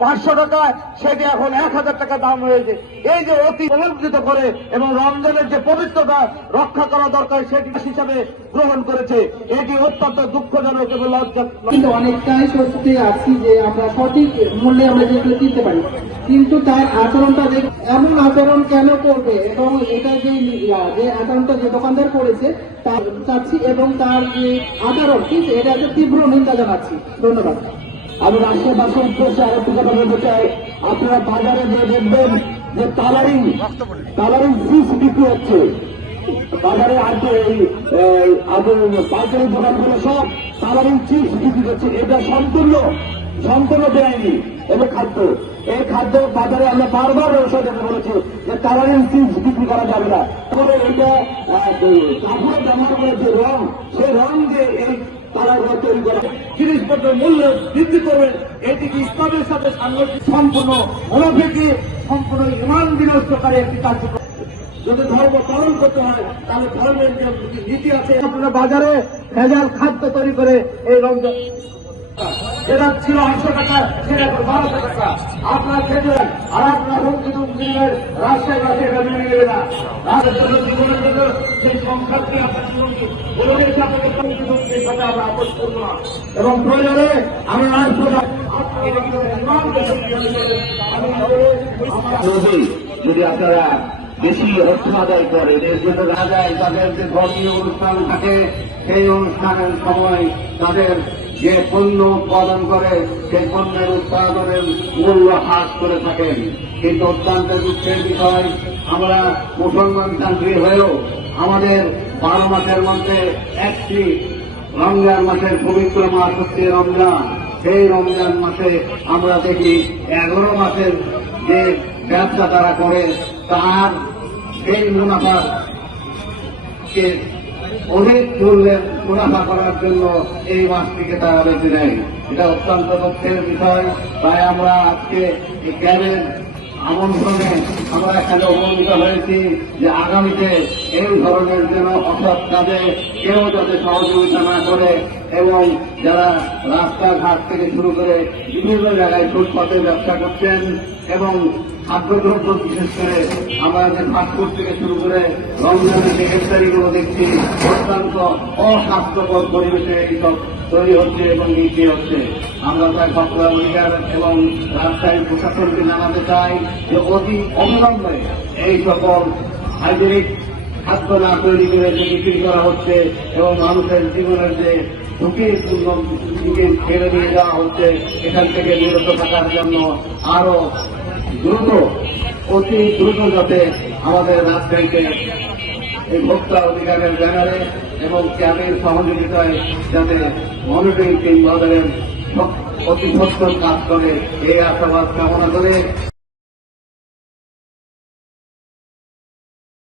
500 টাকা সেটি এখন 1000 টাকা দাম হয়েছে। এই যে অতি প্রলম্বিত করে এবং রমজানের যে পবিত্রতা রক্ষা করা দরকার সেটি হিসাবে গ্রহণ করেছে, এটি অত্যন্ত দুঃখজনক এবং লজ্জা। কিন্তু অনেকটাই স্বস্তি আছি যে আমরা সঠিক মূল্যে আমরা যেগুলো কিনতে পারি, কিন্তু তার আচরণটা এমন আচরণ কেন করবে এবং এটা যে আচরণটা যে দোকানদার করেছে তার চাচ্ছি এবং তার যে আচরণ এটা তীব্র নিন্দা জানাচ্ছি। ধন্যবাদ। আমি আশেপাশের উদ্দেশ্যে আরেকটি কথা বলতে চাই, আপনারা বাজারে যে দেখবেন যে কালারিং চিপস বিক্রি হচ্ছে বাজারে, পাইকারি দোকানগুলো সব কালারিং চিপস বিক্রি করছে। এটা সম্পূর্ণ বেআইনি এবং খাদ্য। এই খাদ্য বাজারে আমরা বারবার ঔষধ বলেছি যে কালারিং চিপস বিক্রি করা যাবে না। তবে এটা কাপড় ব্যবহার করে যে রং, সেই রং দিয়ে এই কালারগুলো তৈরি করা, জিনিসপত্রের মূল্য বৃদ্ধি করবেন, এটিকে ইসলামের সাথে সাংঘর্ষিক, সম্পূর্ণ মুনাফিকি, সম্পূর্ণ ইমান বিনষ্টকারী একটি কার্যক্রম। যদি ধর্ম পালন করতে হয় তাহলে ধর্মের যে নীতি আছে, আপনারা বাজারে ভেজাল খাদ্য তৈরি করে এই রমজান যেটা ছিল 800 টাকা সেটা 1200 টাকা আপনার খেতে, আর আপনার রমজানের রাস্তায় এটা মেনে নেবে না। জীবনের জন্য সেই সংখ্যাটি আপনার জীবনকে বলে দিয়েছে, আপনাকে সেই সাথে আমরা আপোষ করবো না এবং প্রয়োজনে আমরা যদি আপনারা বেশি অর্থ আদায় করেন, এর জন্য দেখা যায় তাদের যে ধর্মীয় অনুষ্ঠান থাকে সেই অনুষ্ঠানের সময় তাদের যে পণ্য উৎপাদন করে সেই পণ্যের উৎপাদনের মূল্য হ্রাস করে থাকেন। কিন্তু অত্যন্ত দুঃখের বিষয়, আমরা মুসলমান কান্ট্রি হয়েও আমাদের 12 মাসের মধ্যে একটি রমজান মাসের পবিত্র মাস হচ্ছে রমজান। সেই রমজান মাসে আমরা দেখি 11 মাসের যে ব্যবসা তারা করে তার সেই মুনাফাকে অধিক মূল্যের মুনাফা করার জন্য এই মাসটিকে তারা বেছে নেয়। এটা অত্যন্ত দুঃখের বিষয়। তাই আমরা আজকে এই ক্যাবের আমন্ত্রণে আমরা এখানে উপনীত হয়েছি যে আগামীতে এই ধরনের যেন অসৎ কাজে কেউ যাতে সহযোগিতা না করে এবং যারা রাস্তাঘাট থেকে শুরু করে বিভিন্ন জায়গায় ফুটপাতে ব্যবসা করছেন এবং খাদ্যদ্রব্য বিশেষ করে আমরা যে ফাস্টফুড থেকে শুরু করে রমজানের যে ইফতারিগুলো দেখছি অত্যন্ত অস্বাস্থ্যকর পরিবেশে এইসব তৈরি হচ্ছে এবং বিক্রি হচ্ছে। আমরা তাই ছাত্র অধিকার এবং রাজশাহী প্রশাসনকে জানাতে চাই যে অতি অবিলম্বে এই সকল হাইজেনিক খাদ্য না তৈরি করে যে বিক্রি করা হচ্ছে এবং মানুষের জীবনের যে ঝুঁকিপূর্ণ দিকে ছেড়ে নিয়ে যাওয়া হচ্ছে এখান থেকে বিরত থাকার জন্য আরো অতি দ্রুত যাতে আমাদের রাজশাহীতে এই ভোক্তা অধিকারের ব্যানারে এবং ক্যাবের সহযোগিতায় যাতে মনিটরিং টিম বাজারের অতি সত্তর কাজ করে এই আশাবাদ কামনা করে